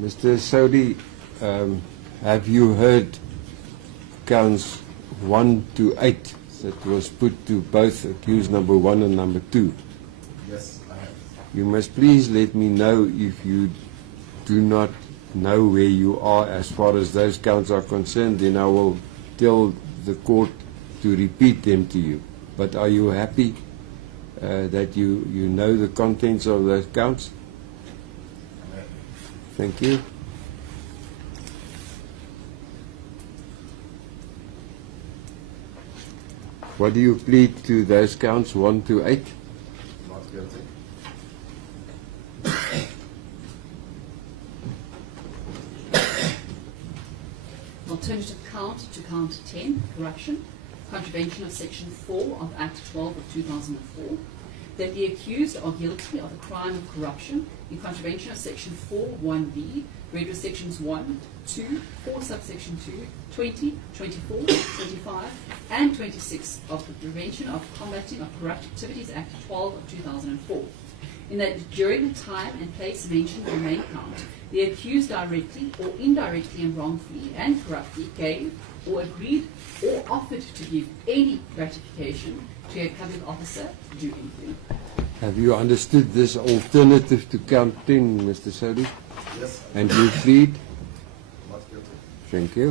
Mr. Saudi, have you heard counts 1 to 8 that was put to both accused number 1 and number 2? Yes, I have. You must please let me know if you do not know where you are as far as those counts are concerned, then I will tell the court to repeat them to you. But are you happy that you know the contents of those counts? I'm happy. Thank you. What do you plead to those counts 1 to 8? Not guilty. Alternative count to count 10, corruption, contravention of section 4 of Act 12 of 2004, that the accused are guilty of a crime of corruption in contravention of section 4(1)(b), read with sections 1, 2, 4 subsection 2, 20, 24, 25, and 26 of the Prevention of Combating of Corrupt Activities Act 12 of 2004. In that during the time and place mentioned in the main count, the accused directly or indirectly and wrongfully and corruptly gave or agreed or offered to give any gratification to a public officer to do anything. Have you understood this alternative to count 10, Mr. Saudi? Yes, And you plead? not guilty. Thank you.